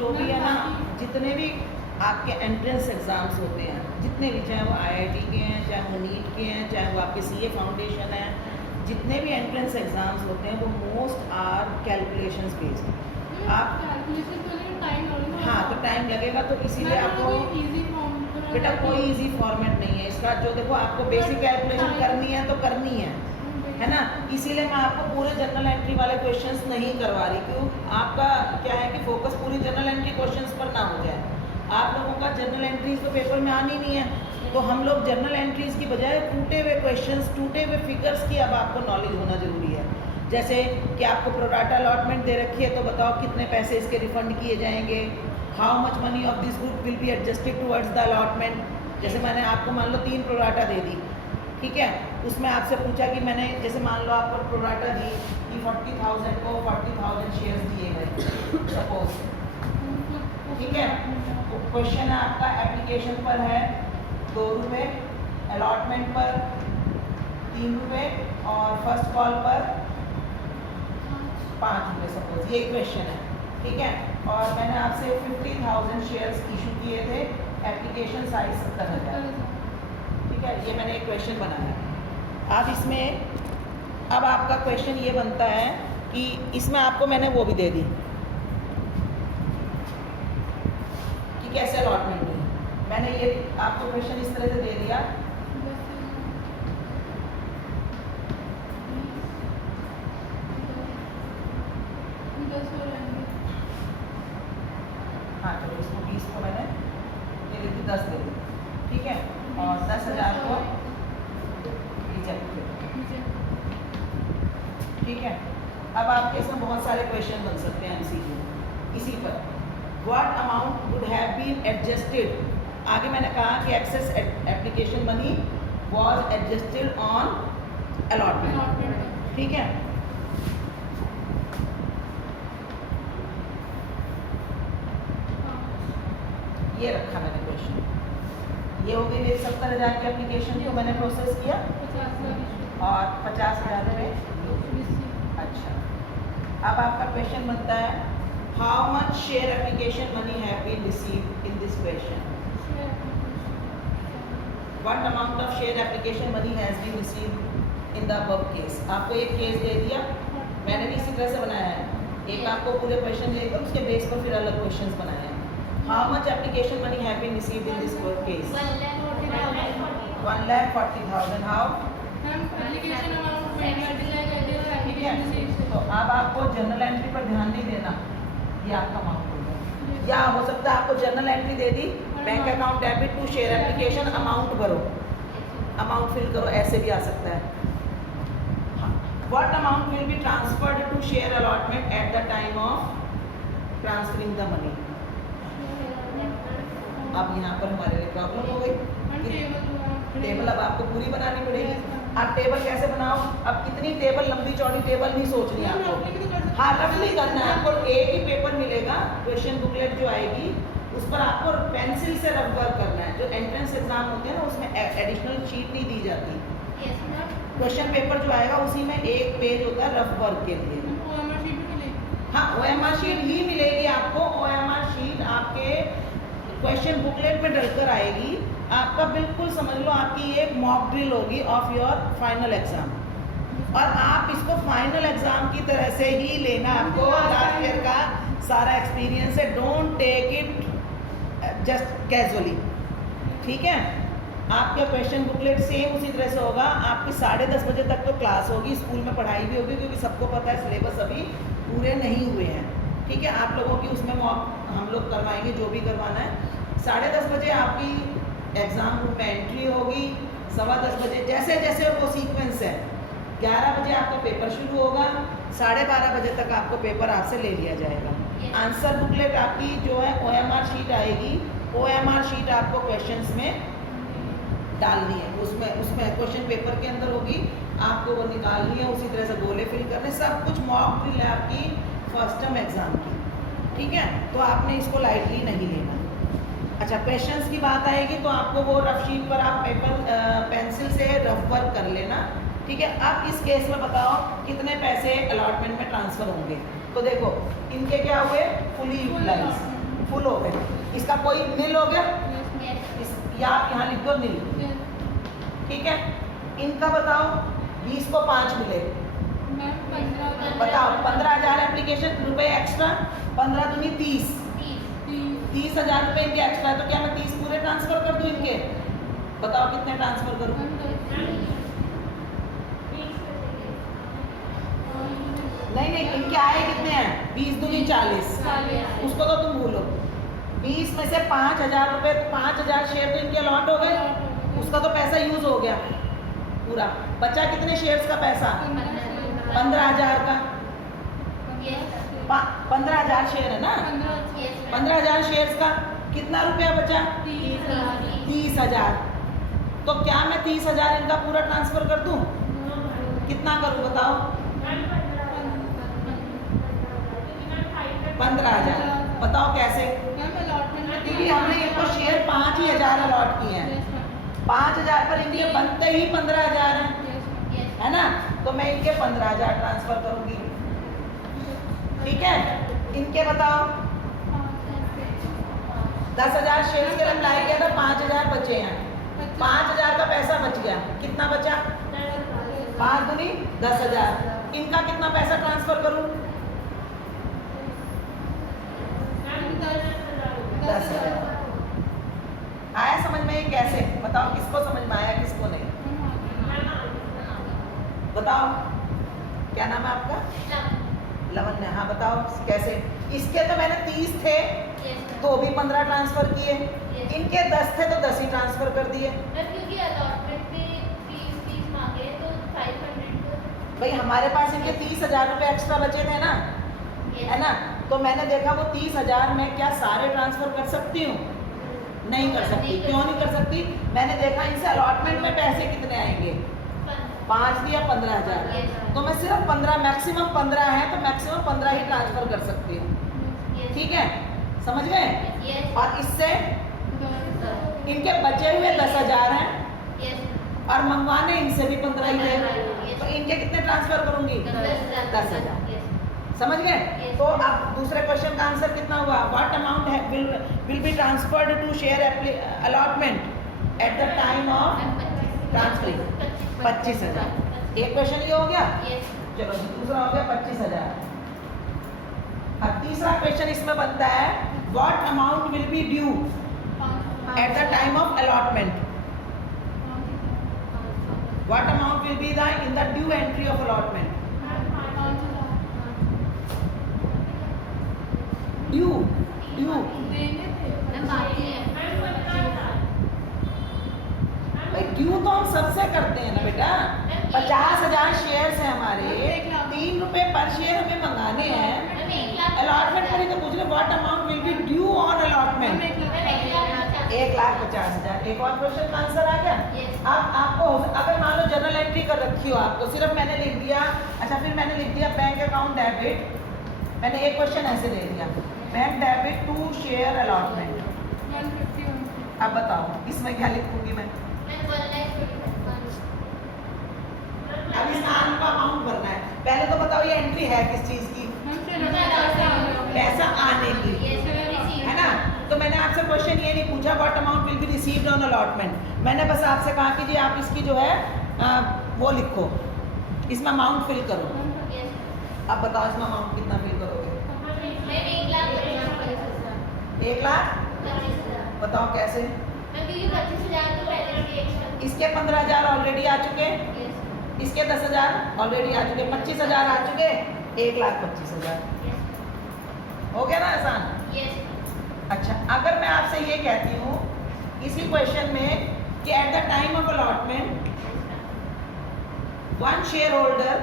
जो भी है ना, जितने भी आपके एंट्रेंस एग्ज़ाम्स होते हैं, जितने भी, चाहे वो आईआईटी के हैं, चाहे वो नीट के हैं, चाहे वो आपके सीए फाउंडेशन है, जितने भी एंट्रेंस एग्ज़ाम्स होते हैं वो मोस्ट आर कैलकुलेशंस बेस्ड। आप हाँ, तो टाइम लगेगा, तो इसीलिए आपको बेटा कोई इजी फॉर्मेट नहीं है इसका। जो देखो आपको बेसिक कैलकुलेशन करनी है तो करनी है ना। इसीलिए मैं आपको पूरे जनरल एंट्री वाले क्वेश्चंस नहीं करवा रही, क्यों? आपका क्या है कि फोकस पूरी जनरल एंट्री क्वेश्चंस पर ना हो जाए। आप लोगों का जनरल एंट्रीज तो पेपर में आनी नहीं है, तो हम लोग जनरल एंट्रीज की बजाय टूटे हुए क्वेश्चंस, टूटे हुए फिगर्स की अब आपको नॉलेज होना ज़रूरी है। जैसे कि आपको प्रोडाटा अलॉटमेंट दे रखी है, तो बताओ कितने पैसे इसके रिफंड किए जाएंगे, how much money of this group will be adjusted towards the allotment. जैसे मैंने आपको मान लो 3 प्रोडाटा दे दी, ठीक है, उसमें आपसे पूछा कि मैंने, जैसे मान लो आपको प्रोडाटा दी कि 40,000 को 40,000 शेयर्स दिए गए सपोज, ठीक है। क्वेश्चन है आपका एप्लीकेशन पर है 2 रुपये, अलॉटमेंट पर 3 रुपये और फर्स्ट कॉल पर 5 रुपये सपोज, ये क्वेश्चन है, ठीक है। और मैंने आपसे 50,000 शेयर्स इशू किए थे, एप्लीकेशन साइज 70,000, ठीक है। ये मैंने एक क्वेश्चन बनाया। अब इसमें, अब आपका क्वेश्चन ये बनता है कि इसमें आपको मैंने वो भी दे दी कि कैसे अलॉटमेंट हुई। मैंने ये आपको क्वेश्चन इस तरह से दे दिया, हाँ चलो इसको 20 को मैंने ये देती 10 दे दी, ठीक है, और 10,000 को रिजेक्ट किया, ठीक है। अब आपके इसमें बहुत सारे क्वेश्चन बन सकते हैं एमसीक्यू इसी पर। What amount would have been adjusted, आगे मैंने कहा कि excess application money was adjusted on allotment, ठीक है। ये रखा मैंने क्वेश्चन, ये हो गई मेरी 70,000 की एप्लीकेशन को मैंने प्रोसेस किया और 50,000 रुपये। अच्छा, अब आपका क्वेश्चन बनता है, how much share application money have been received in this question. What amount of share application money has been received in the above case. आपको एक केस दे दिया, मैंने भी इसी तरह से बनाया है, एक आपको पूरे क्वेश्चन दे दिया, उसके बेस पर फिर अलग क्वेश्चंस बनाए हैं। How much application money have been received in this case? 1,40,000। How? ठीक है, तो अब आपको जनरल एंट्री पर ध्यान नहीं देना, ये आपका अमाउंट होगा। या हो सकता है आपको जनरल एंट्री दे दी, bank account debit to share application, amount भरो, अमाउंट फिल करो, ऐसे भी आ सकता है। What amount will be transferred to share allotment at the time of transferring the money. अब यहाँ पर हमारे लिए प्रॉब्लम हो गई, टेबल अब आपको पूरी बनानी पड़ेगी। आप टेबल कैसे बनाओ? अब कितनी टेबल, लंबी चौड़ी टेबल नहीं सोचनी है आपको, हाँ रफली करना है आपको। एक ही पेपर मिलेगा, क्वेश्चन बुकलेट जो आएगी उस पर आपको पेंसिल से रफ वर्क करना है। जो एंट्रेंस एग्जाम होते हैं ना, उसमें एडिशनल शीट नहीं दी जाती, क्वेश्चन पेपर जो आएगा उसी में एक पेज होता है रफ वर्क के लिए। हाँ, OMR शीट ही मिलेगी आपको। OMR शीट आपके क्वेश्चन बुकलेट में डलकर आएगी। आपका बिल्कुल समझ लो आपकी ये मॉक ड्रिल होगी ऑफ योर फाइनल एग्जाम, और आप इसको फाइनल एग्जाम की तरह से ही लेना। आपको लास्ट ईयर का सारा एक्सपीरियंस है, don't take it just casually, ठीक है। आपका क्वेश्चन बुकलेट सेम उसी तरह से होगा। आपकी 10:30 बजे तक तो क्लास होगी, स्कूल में पढ़ाई भी होगी, क्योंकि सबको पता है सिलेबस अभी पूरे नहीं हुए हैं, ठीक है। आप लोगों की उसमें मॉक हम लोग करवाएंगे, जो भी करवाना है। 10:30 बजे आपकी एग्ज़ाम रूम में एंट्री होगी, 10:15 बजे जैसे जैसे वो सीक्वेंस है, 11 बजे आपका पेपर शुरू होगा, 12:30 बजे तक आपको पेपर आपसे ले लिया जाएगा। आंसर बुकलेट आपकी जो है OMR शीट आएगी, OMR शीट आपको क्वेश्चंस में डालनी है, उसमें क्वेश्चन पेपर के अंदर होगी, आपको वो निकालनी है, उसी तरह से गोले फिल करने, सब कुछ मॉक ड्रिल है आपकी फर्स्ट टर्म एग्जाम की, ठीक है। तो आपने इसको लाइटली नहीं लेना। अच्छा, क्वेश्चंस की बात आएगी तो आपको वो रफ शीट पर आप पेपर पेंसिल से रफ वर्क कर लेना, ठीक है। अब इस केस में बताओ कितने पैसे अलॉटमेंट में ट्रांसफ़र होंगे। तो देखो इनके क्या हुए, फुली यूटिलाइज, फुल हो गए। इसका कोई नील हो गया, या आप यहाँ लिख दो नील। ठीक है, इनका बताओ 20 को 5 मिले, बताओ 15,000 एप्लीकेशन रुपए एक्स्ट्रा, 15 दूनी 30, 30,000 रुपए इनके एक्स्ट्रा। तो क्या मैं 30 पूरे ट्रांसफर कर दूं इनके? बताओ कितने ट्रांसफर करूं? नहीं नहीं, इनके आए कितने हैं? 20 दूनी 40, उसको तो तुम भूलो। 20 में से 5,000 रुपए, 5,000 शेयर तो इनके अलॉट हो गए, उसका तो पैसा यूज हो गया पूरा। बचा कितने शेयर्स का पैसा? 15,000 का। 15,000 शेयर है ना, 15,000 शेयर्स का कितना रुपया बचा? 30,000। तो क्या मैं 30,000 इनका पूरा ट्रांसफर कर दूं? कितना करूं बताओ? 15,000। बताओ कैसे? क्योंकि हमने इनको शेयर 5,000 अलॉट किए हैं, 5,000 पर इनके बनते ही 15,000 हैं, है ना? तो मैं इनके 15,000 ट्रांसफर करूंगी। ठीक है, इनके बताओ 10,000 शेयर्स के लिए लाया गया था, 5,000 बचे हैं, 5,000 का पैसा बच गया। कितना बचा? 5 दूनी 10,000। इनका कितना पैसा ट्रांसफर करूं? 10,000। आया समझ में? ये कैसे? बताओ किसको समझ में आया, किसको नहीं? बताओ क्या नाम है आपका? लवन्य। हाँ बताओ कैसे? इसके तो मैंने 30 थे तो भी 15 ट्रांसफर किए, इनके 10 थे तो 10 ही ट्रांसफर कर दिए। क्योंकि अलॉटमेंट में 30 मांगे तो 500। भाई हमारे पास इनके 30,000 रुपए एक्स्ट्रा बचे थे ना, है ना? तो मैंने देखा वो 30,000 में क्या सारे ट्रांसफर कर सकती हूँ? नहीं कर सकती। क्यों नहीं कर सकती? मैंने देखा इनसे अलॉटमेंट में पैसे कितने आएंगे, 5 दिया 15,000, तो मैं सिर्फ 15, मैक्सिमम 15 है तो मैक्सिमम 15 ही ट्रांसफर कर सकती हूँ। ठीक है, समझ गए? और इससे इनके बचे हुए 10,000 हैं और मंगवाने इनसे भी 15 ही थे, तो इनके कितने ट्रांसफर करूंगी? 10,000। समझ गए? तो अब दूसरे क्वेश्चन का आंसर कितना हुआ? What amount will be transferred to share allotment at the time of transferring? 25,000। एक क्वेश्चन ये हो गया। चलो जी, दूसरा हो गया 25,000। अब तीसरा क्वेश्चन इसमें बनता है what amount will be due eight the time of allotment? What amount will be in the due entry of allotment? Due भाई ड्यू तो हम सबसे करते हैं ना बेटा। 50,000 शेयर्स हैं हमारे, 3 रुपए पर शेयर हमें मंगाने हैं। अलॉटमेंट करें तो पूछ रहे what amount will be due on allotment? 1,50,000। एक और क्वेश्चन का आंसर आ गया। अब आपको अगर मान लो जनरल एंट्री कर रखी हो, आपको सिर्फ मैंने लिख दिया, अच्छा फिर मैंने लिख दिया बैंक अकाउंट डेबिट, मैंने एक क्वेश्चन ऐसे दे दिया bank debit to share allotment. अब बताओ इसमें क्या लिखूंगी मैं? अब इस आम का अमाउंट भरना है। पहले तो बताओ ये एंट्री है किस चीज की? पैसा आने की, है ना? तो मैंने आपसे क्वेश्चन ये नहीं पूछा what amount will be received on allotment. मैंने बस आपसे कहा कि जी आप इसकी जो है वो लिखो, इसमें अमाउंट फिल करो। अब बताओ इसमें अमाउंट कितना फिल करोगे? 1,00,000। बताओ कैसे? इसके 15,000 ऑलरेडी आ चुके, इसके 10,000 ऑलरेडी आ चुके, 25,000 आ चुके, 1,25,000 हो गया ना आसान? अच्छा, अगर मैं आपसे ये कहती हूँ इसी क्वेश्चन में कि eight the time of allotment one share holder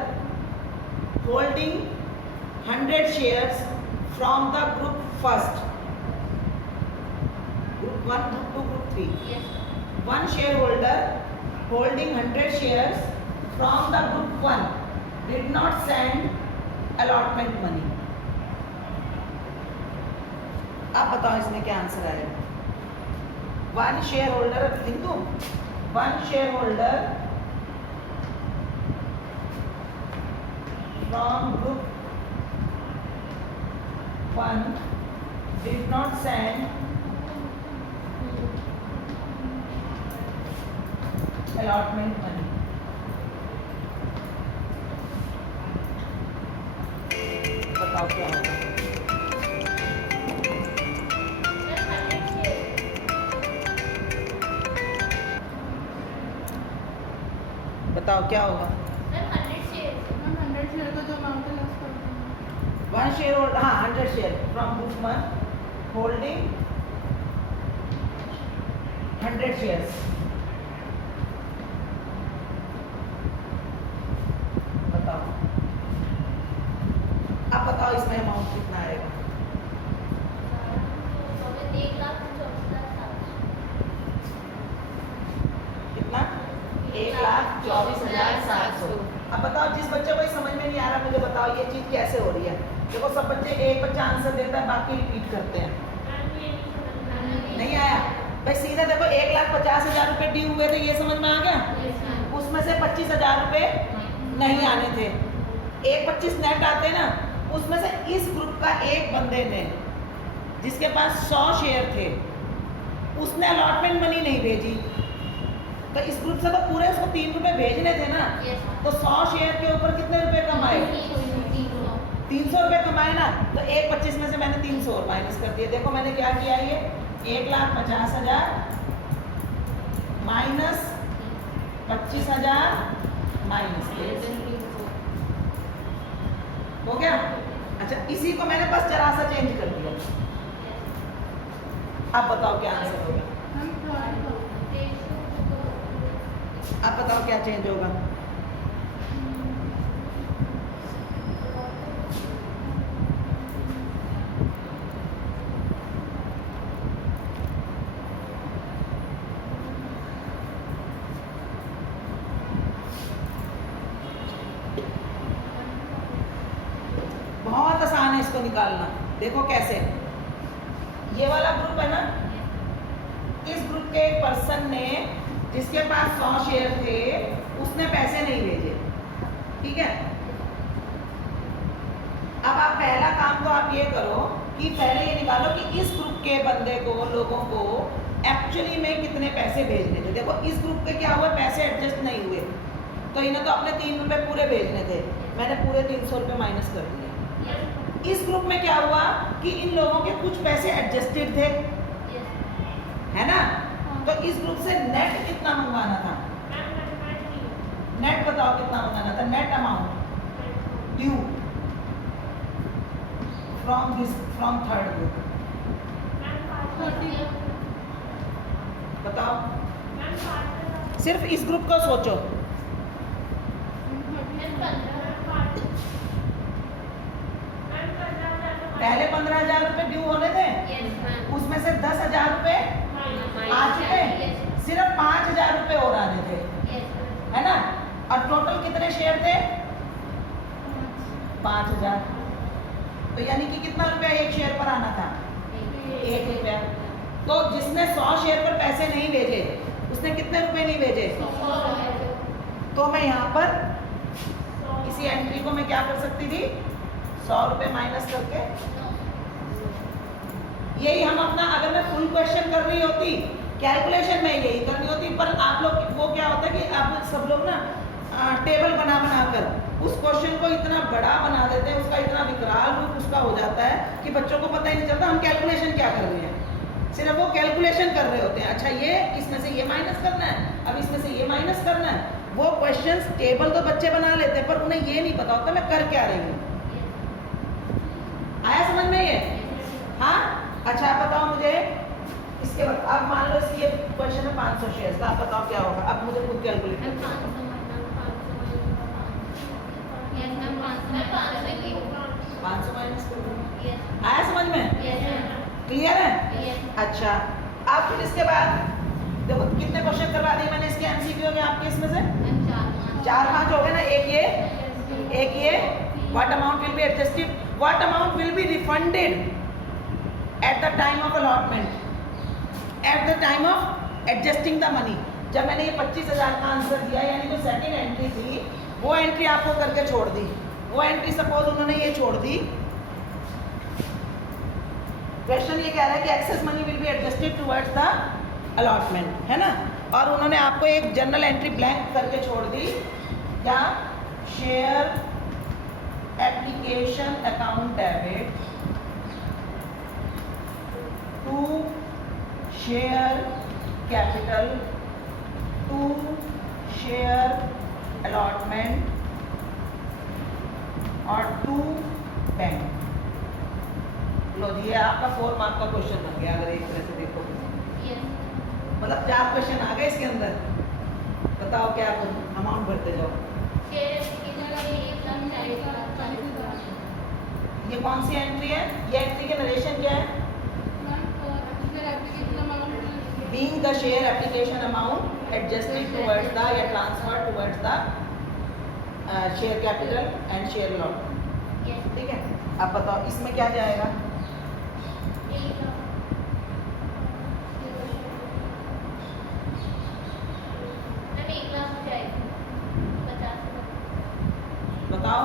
holding 100 shares from the group first, group 1, group 2, group 3. One shareholder holding 100 shares from the group 1 did not send allotment money. अब बताओ इसमें क्या आंसर आएगा? One share holder लिख दूं? One share holder from group 1 did not send allotment money. बताओ क्या होगा? बताओ क्या होगा? 100 शेयर का जो अमाउंट है उसका 1 शेयर होल्ड, हाँ 100 share from group 1 holding 100 shares. बताओ, अब बताओ इसमें अमाउंट कितना आएगा? 1,24,700 कितना? 1,24,700। अब बताओ, जिस बच्चे को समझ में नहीं आ रहा मुझे बताओ ये चीज कैसे हो रही है? देखो सब बच्चे, एक बच्चा आंसर देता है, बाकी रिपीट करते हैं। नहीं आया भाई, सीधा देखो 1,50,000 रुपए ड्यू हुए थे, ये समझ में आ गया? उसमें से 25,000 रुपए नहीं आने थे, 1,25,000 नेट आते ना, उसमें से इस ग्रुप का एक बंदे ने जिसके पास 100 शेयर थे उसने अलॉटमेंट मनी नहीं भेजी, तो इस ग्रुप से तो पूरे उसको 3 रुपए भेजने थे ना, तो 100 शेयर के ऊपर कितने रुपए कमाए? 300 रुपए कमाए ना, तो 1,25,000 में से मैंने 300 और माइनस कर दिए। देखो मैंने क्या किया, ये 1,50,000 माइनस 25,000 माइनस हो गया। अच्छा, इसी को मैंने बस जरा सा चेंज कर दिया। अब बताओ क्या आंसर होगा? अब बताओ क्या चेंज होगा? बहुत आसान है इसको निकालना। देखो कैसे, ये वाला ग्रुप है ना, इस ग्रुप के एक पर्सन ने जिसके पास 100 शेयर थे उसने पैसे नहीं भेजे, ठीक है। अब आप पहला काम तो आप ये करो कि पहले ये निकालो कि इस ग्रुप के बंदे को, लोगों को एक्चुअली में कितने पैसे भेजने थे। देखो इस ग्रुप के क्या हुआ, पैसे एडजस्ट नहीं हुए, तो इन्हें तो अपने 3 रुपए पूरे भेजने थे, मैंने पूरे 300 रुपए माइनस कर दिए। इस ग्रुप में क्या हुआ कि इन लोगों के कुछ पैसे एडजस्टेड थे, है ना, तो इस ग्रुप से नेट कितना मंगवाना था? नेट बताओ कितना मंगाना था? Net amount due from third group, बताओ। सिर्फ इस ग्रुप को सोचो। पहले 15,000 रुपए ड्यू होने थे, उसमें से 10,000 रुपए आ चुके, सिर्फ 5,000 रुपए और आने थे, है ना। और टोटल कितने शेयर थे? 5,000। तो यानी कि कितना रुपया एक शेयर पर आना था? 1 रुपया। तो जिसने 100 शेयर पर पैसे नहीं भेजे उसने कितने रुपए नहीं भेजे? 100। तो मैं यहाँ पर इसी एंट्री को मैं क्या कर सकती थी? 100 रुपए माइनस करके, यही हम अपना, अगर मैं फुल क्वेश्चन कर रही होती, कैलकुलेशन में यही करनी होती, पर आप लोग वो क्या होता है कि आप सब लोग ना टेबल बना कर उस क्वेश्चन को इतना बड़ा बना देते हैं, उसका इतना विकराल रूप उसका हो जाता है कि बच्चों को पता ही नहीं चलता हम कैलकुलेशन क्या कर रहे हैं, सिर्फ वो कैलकुलेशन कर रहे होते हैं। अच्छा, ये इसमें से ये माइनस करना है, अब इसमें से ये माइनस करना है। वो क्वेश्चंस टेबल तो बच्चे बना लेते हैं, पर उन्हें ये नहीं पता होता मैं कर क्या रही हूँ। आया समझ में ये? हाँ। अच्छा, आप बताओ मुझे इसके बाद, अब मान लो ये क्वेश्चन है 500 शेयर का, आप बताओ क्या होगा? अब मुझे खुद कैलकुलेट करना है। 500 माइनस कर दूँ। आया समझ में? क्लियर है? अच्छा, अब फिर इसके बाद देखो कितने क्वेश्चन करवा दिए मैंने इसके एमसीक्यू हो गए आपके, इसमें से 4-5 हो गए ना। एक ये what amount will be adjusted, what amount will be refunded eight the time of allotment, at the time of adjusting the money. जब मैंने ये 25,000 का आंसर दिया, यानी जो सेकंड एंट्री थी वो एंट्री आपको करके छोड़ दी। वो एंट्री सपोज उन्होंने ये छोड़ दी क्वेश्चन ये कह रहा है कि excess money will be adjusted towards the allotment, है ना। और उन्होंने आपको एक जर्नल एंट्री ब्लैंक करके छोड़ दी, क्या, share application account debit to share capital to share allotment और टू बैंक। लो जी, ये आपका 4 मार्क का क्वेश्चन बन गया अगर एक तरह से देखो, मतलब 4 क्वेश्चन आ गए इसके अंदर। बताओ क्या करूं, अमाउंट भरते जाओ। ये कौन सी एंट्री है, ये एंट्री के नरेशन क्या है, being the share application amount adjusted towards the या transfer towards the share capital and share allotment, ठीक है। अब बताओ इसमें क्या जाएगा, बताओ।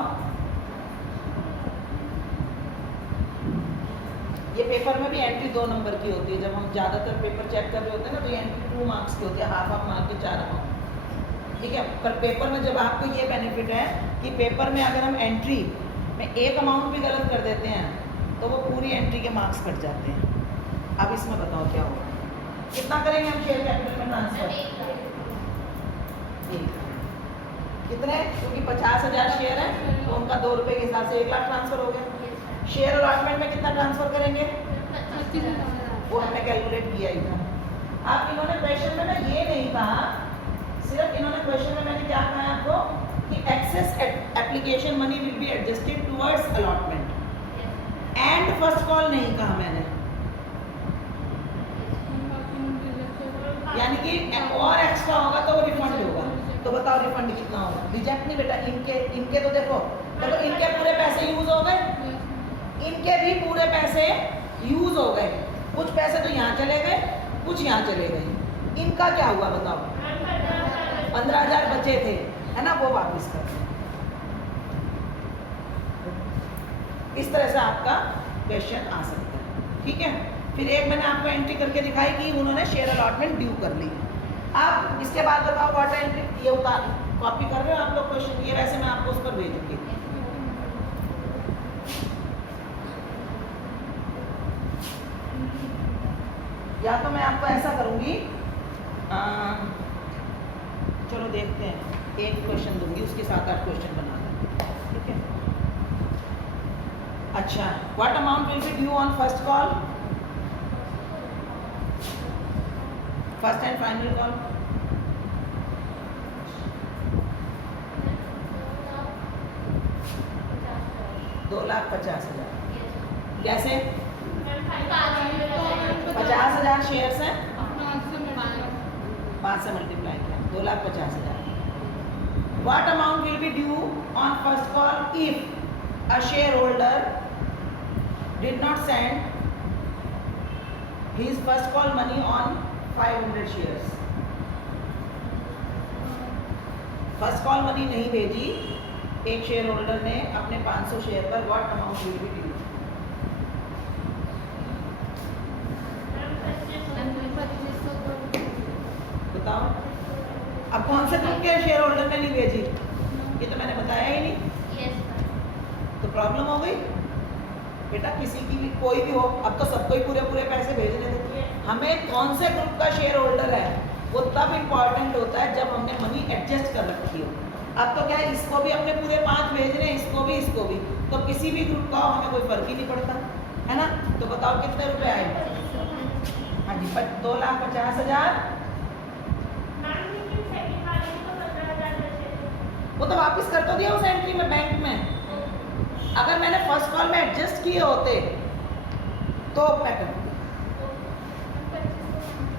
ये पेपर में भी एंट्री 2 नंबर की होती है, जब हम ज़्यादातर पेपर चेक कर रहे होते हैं ना, तो ये एंट्री 2 मार्क्स की होती है, हाफ मार्क के 4 अमाउंट, ठीक है। पर पेपर में जब आपको ये बेनिफिट है कि पेपर में अगर हम एंट्री में एक अमाउंट भी गलत कर देते हैं तो वो पूरी एंट्री के मार्क्स कट जाते हैं। अब इसमें बताओ क्या होगा, कितना करेंगे हम शेयर कैपिटल में ट्रांसफर, कितने, क्योंकि 50,000 शेयर है तो उनका 2 रुपये के हिसाब से 1 लाख ट्रांसफर हो गया। शेयर अलॉटमेंट में कितना ट्रांसफर करेंगे, वो हमने कैलकुलेट किया ही था। अब इन्होंने क्वेश्चन में ना ये नहीं कहा, सिर्फ इन्होंने क्वेश्चन में मैंने क्या कहा आपको कि excess application money will be adjusted towards allotment and first call नहीं कहा मैंने, यानी कि और एक्स्ट्रा होगा तो वो रिफंड होगा। तो बताओ रिफंड कितना होगा, रिजेक्ट नहीं बेटा, इनके तो देखो इनके पूरे पैसे यूज हो गए, इनके भी पूरे पैसे यूज हो गए, कुछ पैसे तो यहाँ चले गए, कुछ यहाँ चले गए। इनका क्या हुआ बताओ, 15,000 बचे थे, है ना, वो वापस कर। इस तरह से आपका क्वेश्चन आ सकता है, ठीक है। फिर एक मैंने आपको एंट्री करके दिखाई कि उन्होंने शेयर अलॉटमेंट ड्यू कर ली। अब इसके बाद बताओ वाटर एंट्री, ये उतार कॉपी कर रहे हो आप लोग क्वेश्चन, ये वैसे मैं आपको उस पर भेजूंगी। या तो मैं आपको ऐसा करूंगी, चलो देखते हैं, एक क्वेश्चन दूंगी उसके 7-8 क्वेश्चन बना दें, ठीक है। अच्छा, what amount will be due on first call, first and final call, $2,50,000। कैसे, 50,000 शेयर्स हैं, 5 से मल्टीप्लाई किया, 2,50,000। What amount will be due on first call if a shareholder did not send his first call money on 500 shares? First call money नहीं भेजी एक share holder ने अपने 500 share पर, what amount will be due, बताओ। अब कौन से ग्रुप के शेयर होल्डर ने नहीं भेजी, ये तो मैंने बताया ही नहीं, तो प्रॉब्लम हो गई बेटा। किसी की भी कोई भी हो, अब तो सबको ही पूरे पैसे भेजने देते। हमें कौन से ग्रुप का शेयर होल्डर है वो तब इम्पॉर्टेंट होता है जब हमने मनी एडजस्ट कर रखी हो। अब तो क्या है, इसको भी अपने पूरे 5 भेज रहे हैं, इसको भी, तो किसी भी ग्रुप का हमें कोई फर्क ही नहीं पड़ता, है ना। तो बताओ कितने रुपए आए, हाँ जी, 2,50,000। वो तो वापस कर तो दिया उस एंट्री में बैंक में। अगर मैंने फर्स्ट कॉल में एडजस्ट किए होते तो मैं कर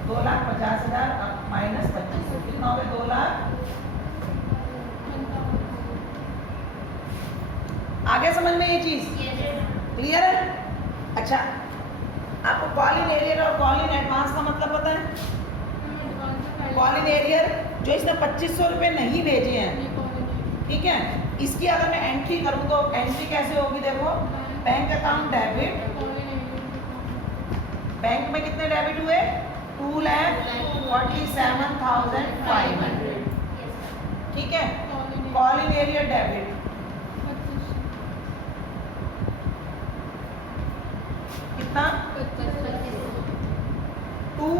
2,50,000 माइनस 2500 कितना हो गया, 2 लाख। आगे समझ में ये चीज क्लियर है। अच्छा, आपको कॉल इन एरियर और कॉल इन एडवांस का मतलब पता है। कॉल इन एरियर जो इसने 2500 रुपये नहीं भेजे हैं, ठीक है, इसकी अगर मैं एंट्री करूँ तो एंट्री कैसे होगी, देखो बैंक अकाउंट डेबिट बैंक में कितने डेबिट हुए? 2,47,500। ठीक है। कॉलिंग एरिया डेबिट कितना? 2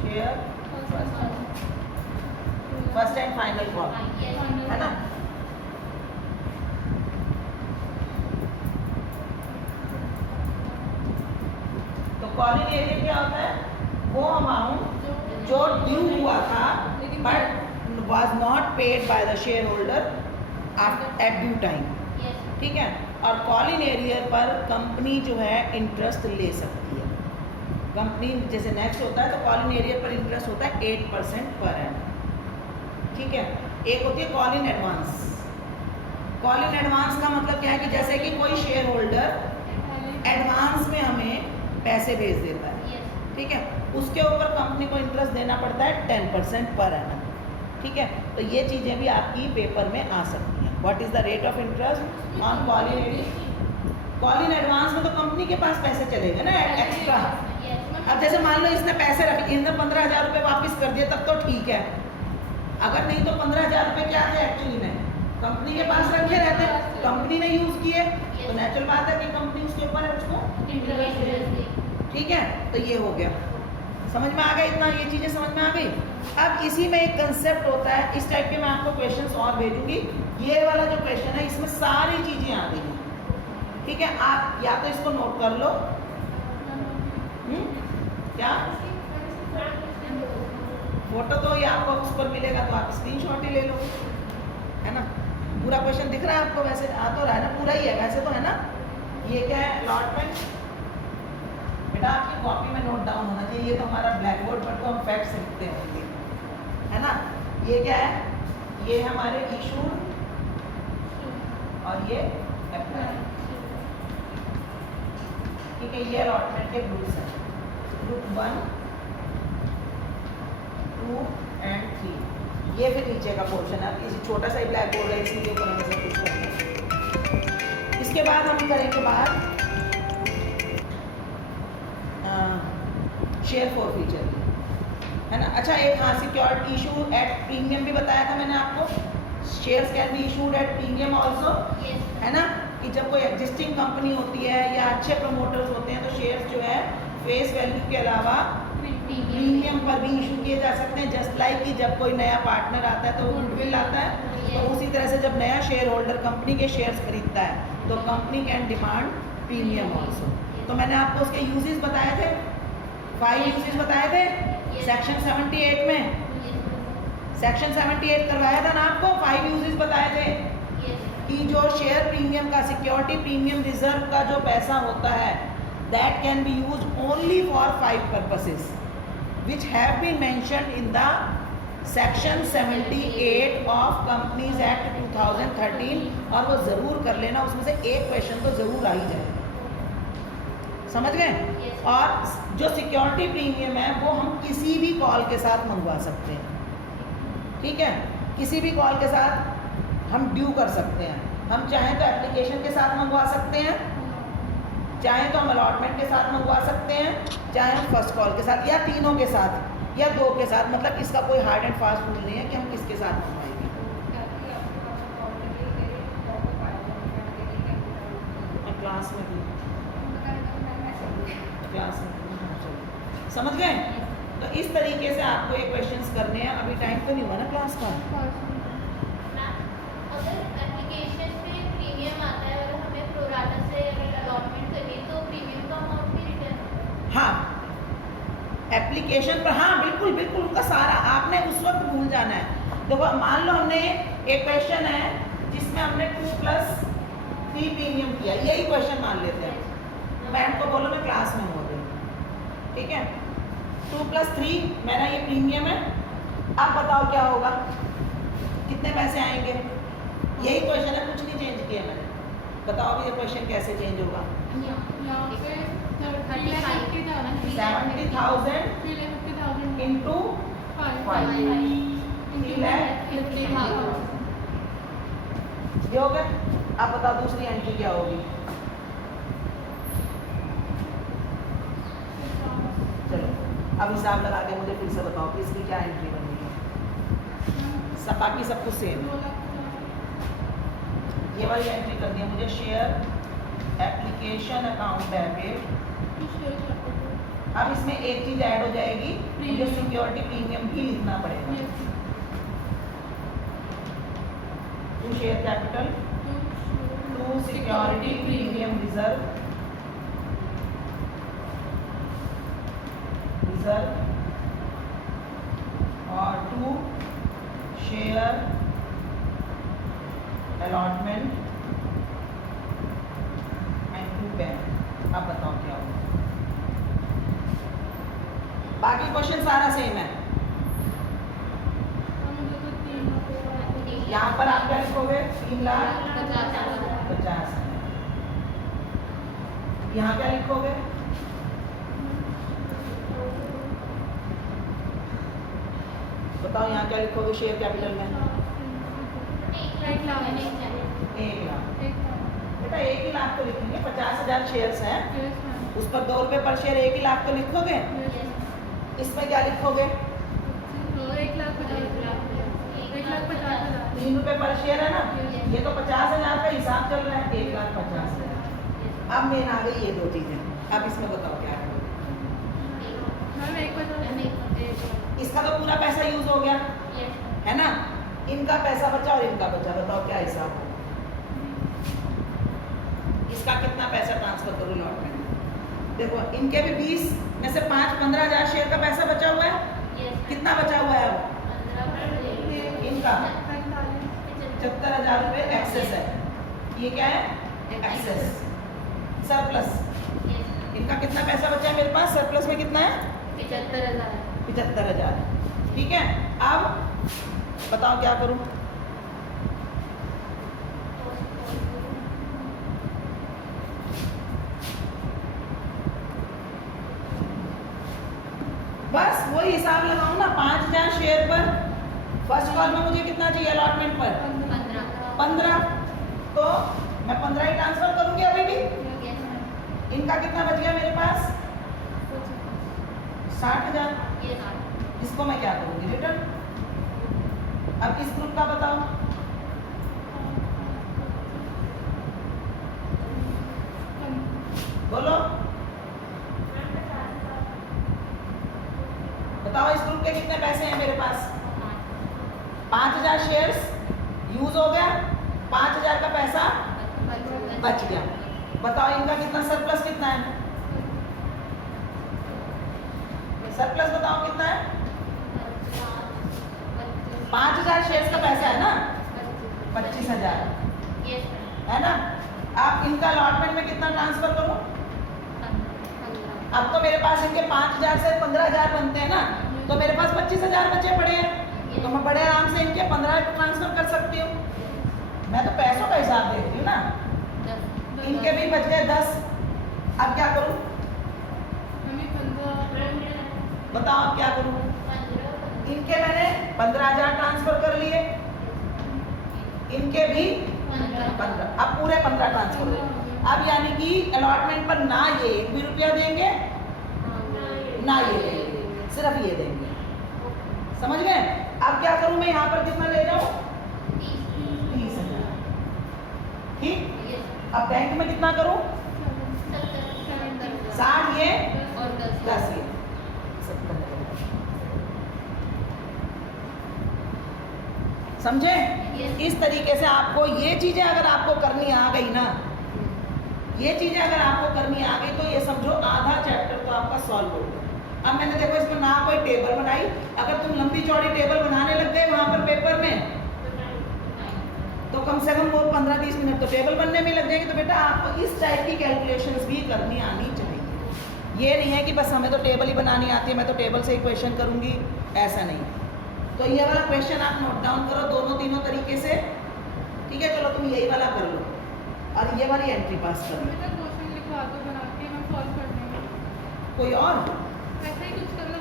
share first and final call, है ना? तो कॉलिंग एरिया क्या होता है? वो अमाउंट जो ड्यू हुआ था but was not paid by the shareholder at due time। ठीक है। और कॉलिंग एरिया पर कंपनी जो है इंटरेस्ट ले सकती है। कंपनी जैसे नेक्स्ट होता है तो कॉलिंग एरिया पर इंटरेस्ट होता है 8% पर एनम। ठीक है। एक होती है कॉलिंग एडवांस। कॉलिंग एडवांस का मतलब क्या है कि जैसे कि कोई शेयर होल्डर एडवांस में हमें पैसे भेज देता है, ठीक है, उसके ऊपर कंपनी को इंटरेस्ट देना पड़ता है 10% पर एनम। ठीक है। तो ये चीज़ें भी आपकी पेपर में आ सकती हैं। What is the rate of interest on calling area? Calling advance में तो कंपनी के पास पैसे चलेंगे ना एक्स्ट्रा। अब जैसे मान लो इसने पैसे रख, इसने 15,000 रुपये वापस कर दिए तब तो ठीक है। अगर नहीं तो 15,000 रुपये क्या थे एक्चुअली में कंपनी के पास रखे रहते, कंपनी ने यूज़ किए तो नेचुरल बात है कि कंपनी उसके ऊपर है उसको। ठीक है। तो ये हो गया, समझ में आ गया? इतना ये चीज़ें समझ में आ गई। अब इसी में एक कंसेप्ट होता है, इस टाइप के मैं आपको क्वेश्चंस और भेजूंगी। ये वाला जो क्वेश्चन है इसमें सारी चीज़ें आ गई हैं। ठीक है। आप या तो इसको नोट कर लो, क्या फोटो तो ये आपको उस पर मिलेगा तो आप स्क्रीनशॉट ही ले लो, है ना? पूरा क्वेश्चन दिख रहा है आपको? वैसे आ तो रहा है ना, पूरा ही है वैसे तो, है ना? ये क्या है? अलॉटमेंट। बेटा आपकी कॉपी में नोट डाउन होना चाहिए। ये तो हमारा ब्लैक बोर्ड पर तो हम फैक्ट्स लिखते हैं, है ना? ये क्या है? ये हमारे इशू और ये अप्लाई। ठीक है। ये अलॉटमेंट के ग्रुप्स हैं, ग्रुप 1, 2 एंड 3। ये फिर नीचे का पोर्शन है। किसी छोटा सा ही ब्लैक बोर्ड है इसीलिए ऊपर हमें सब कुछ करना है। इसके बाद हम करेंगे बात शेयर फॉर फ्यूचर, है ना? अच्छा एक हाँ, सिक्योरिटी इशू एट प्रीमियम भी बताया था मैंने आपको। Shares can be issued at premium also, है ना? कि जब कोई एग्जिस्टिंग कंपनी होती है या अच्छे प्रमोटर्स होते हैं तो शेयर्स जो है फेस वैल्यू के अलावा प्रीमियम पर भी इशू किए जा सकते हैं। जस्ट लाइक कि जब कोई नया पार्टनर आता है तो गुडविल आता है, तो उसी तरह से जब नया शेयर होल्डर कंपनी के शेयर्स खरीदता है तो company can demand premium also. तो मैंने आपको उसके यूजेस बताए थे, 5 यूजेस बताए थे सेक्शन 78 में। सेक्शन 78 करवाया था ना आपको, 5 यूजेस बताए थे कि जो शेयर प्रीमियम का, सिक्योरिटी प्रीमियम रिजर्व का जो पैसा होता है that can be used only for 5 purposes which have been mentioned in the section 78 of Companies Act 2013। और वो ज़रूर कर लेना, उसमें से एक क्वेश्चन तो ज़रूर आ ही जाए, समझ गए? और जो सिक्योरिटी प्रीमियम है वो हम किसी भी कॉल के साथ मंगवा सकते हैं। ठीक है। किसी भी कॉल के साथ हम ड्यू कर सकते हैं। हम चाहें तो एप्लीकेशन के साथ मंगवा सकते हैं, चाहे तो हम अलॉटमेंट के साथ मंगवा सकते हैं, चाहे हम फर्स्ट कॉल के साथ, या तीनों के साथ, या 2 के साथ। मतलब इसका कोई हार्ड एंड फास्ट रूल नहीं है कि हम किसके साथ मंगवाएंगे। क्लास में भी समझ गए? तो इस तरीके से आपको ये क्वेश्चंस करने हैं। अभी टाइम तो नहीं हुआ ना क्लास का? अगर एप्लीकेशन में प्रीमियम आता है और हमें प्रोराटा से अलॉटमेंट करनी तो प्रीमियम का अमाउंट भी रिटर्न? हाँ, एप्लीकेशन पर, हाँ बिल्कुल बिल्कुल, उनका सारा आपने उस वक्त भूल जाना है। देखो मान लो हमने एक क्वेश्चन है जिसमें हमने 2+3 प्रीमियम किया, यही क्वेश्चन मान लेते हैं। मैम को बोलो मैं क्लास में हो गई, ठीक है? 2+3 मेरा ये प्रीमियम है। अब बताओ क्या होगा, कितने पैसे आएंगे? यही क्वेश्चन है, कुछ नहीं चेंज किया मैंने। बताओ अभी ये क्वेश्चन कैसे चेंज होगा? 70,000 इंटू 5 3,50,000 ये हो गया। अब बताओ दूसरी एंट्री क्या होगी? अब हिसाब लगा के मुझे फिर से बताओ कि इसकी क्या एंट्री बनेगी। सब बाकी सब कुछ सेम है। ये वाली एंट्री करनी है मुझे, शेयर एप्लीकेशन अकाउंट डेबिट। अब इसमें एक चीज ऐड हो जाएगी, मुझे सिक्योरिटी प्रीमियम भी लिखना पड़ेगा। To share capital, to security premium reserve, और to share allotment and to bank. अब बताओ क्या होगा। बाकी क्वेश्चन सारा सेम है। यहाँ पर आप क्या लिखोगे, 3,50,000। यहाँ क्या लिखोगे, बताओ यहाँ क्या लिखोगे शेयर कैपिटल में? 1 लाख। 1 लाख। बेटा 1 ही लाख तो लिखेंगे, 50,000 शेयर्स हैं, उस पर 2 रुपए पर शेयर 1 ही लाख तो लिखोगे। इसमें क्या लिखोगे? 3 रुपए पर शेयर है ना, ये तो 50,000 का हिसाब चल रहा है, 1,50,000। अब मेन आ गई ये दो चीजें। अब इसमें बताओ क्या करोगे। इसका तो पूरा पैसा यूज हो गया है ना, इनका पैसा बचा और इनका बचा, बताओ क्या हिसाब हो। इसका कितना पैसा ट्रांसफर करूँ लॉट में? देखो इनके भी 20 में से 5-15,000 शेयर का पैसा बचा हुआ है। कितना बचा हुआ है वो? इनका 75,000 रुपये एक्सेस है। ये क्या है? Excess, surplus. इनका कितना पैसा बचा है मेरे पास? सरप्लस में कितना है? 75,000। ठीक है, अब बताओ क्या करूं। बस वही हिसाब लगाऊं ना, 5,000 शेयर पर फर्स्ट कॉल में मुझे कितना चाहिए अलॉटमेंट पर? 15। तो मैं 15 ही ट्रांसफर करूंगी अभी भी। इनका कितना बच गया मेरे पास? 60,000। इसको मैं क्या करूंगी? रिटर्न। अब इस ग्रुप का बताओ। बोलो बताओ, इस ग्रुप के कितने पैसे हैं मेरे पास? 5,000 शेयर्स यूज हो गया, 5,000 का पैसा बच गया। बताओ इनका कितना सरप्लस कितना है? सरप्लस बताओ कितना है? 5,000 शेयर्स का पैसा है ना, 25,000 है ना। अब इनका अलॉटमेंट में कितना ट्रांसफर करूं? अब तो मेरे पास इनके 5,000 से 15,000 बनते हैं ना, तो मेरे पास 25,000 बचे पड़े हैं, तो मैं बड़े आराम से इनके 15 ट्रांसफर कर सकती हूँ। मैं तो पैसों का हिसाब देख रही हूँ ना। इनके भी बच गए 10। अब क्या करूँ? बताओ अब क्या करूँ? इनके मैंने 15,000 ट्रांसफर कर लिए, इनके भी 15। अब पूरे 15 ट्रांसफर हुए। अब यानी कि अलॉटमेंट पर ना ये 1 भी रुपया देंगे ना ये देंगे, सिर्फ ये देंगे। समझ गए? अब क्या करूं मैं? यहाँ पर कितना ले जाऊं? 30,000। ठीक। अब बैंक में कितना करूं? 60 ये और 10 ये, 70। समझे? इस तरीके से आपको ये चीजें अगर आपको करनी आ गई ना, ये चीजें अगर आपको करनी आ गई तो ये समझो आधा चैप्टर तो आपका सॉल्व हो गया। अब मैंने देखो इसमें ना कोई टेबल बनाई, अगर तुम लंबी चौड़ी टेबल बनाने लग गए वहां पर पेपर में तो कम से कम वो 15-20 मिनट तो टेबल बनने में लग जाएंगे। तो बेटा आपको इस टाइप की कैलकुलेशंस भी करनी आनी चाहिए। ये नहीं है कि बस हमें तो टेबल ही बनानी आती है, मैं तो टेबल से ही क्वेश्चन करूंगी, ऐसा नहीं। तो ये वाला क्वेश्चन आप नोट डाउन करो दोनों तीनों तरीके से। ठीक है, चलो तुम यही वाला कर लो और ये वाली एंट्री पास कर लो। कोई और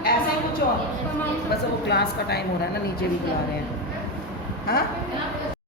ऐसा ही कुछ और? बस वो क्लास का टाइम हो रहा है ना, नीचे भी बुला रहे हैं। हाँ